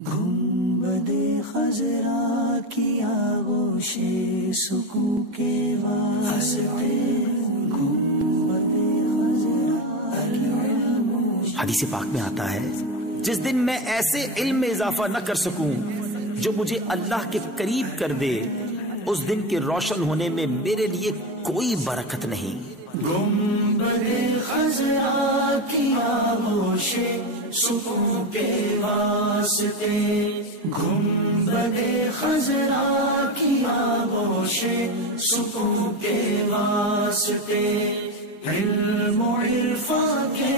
گنبد خضرا کی آغوش سکون کے واسطے گنبد خضرا۔ حدیث پاک میں آتا ہے جس دن میں ایسے علم میں اضافہ نہ کر سکوں جو مجھے اللہ کے قریب کر دے، اس دن کے روشن ہونے میں میرے لیے کوئی برکت نہیں۔ گنبد خضرا کی آغوش سکون کے واسطے، گنبد خضرا کی آغوش سکون کے واسطے، علم و عرفان کے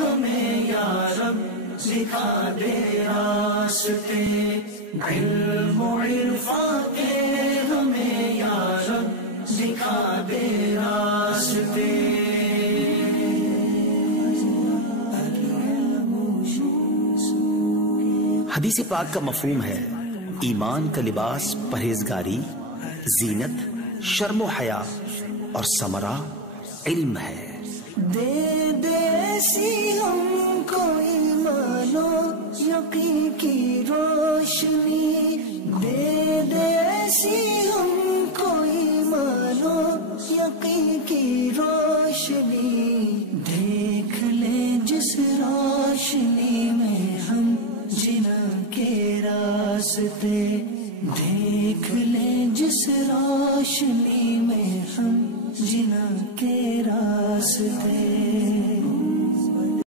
ہمیں یا رب دکھا دے راستے، علم و عرفان کے ہمیں یا رب دکھا دے راستے۔ حدیث پاک کا مفہوم ہے ایمان کا لباس پرہیزگاری، زینت، شرم و حیا اور ثمرہ علم ہے۔ دے دے ایسی ہم کو ایمان و یقین کی روشنی، دے دے ایسی ہم کو ایمان و یقین کی روشنی، دیکھ لیں جس روشنی میں ہم جنا کے راستے، دیکھ لیں جس روشنی میں ہم جنا کے راستے۔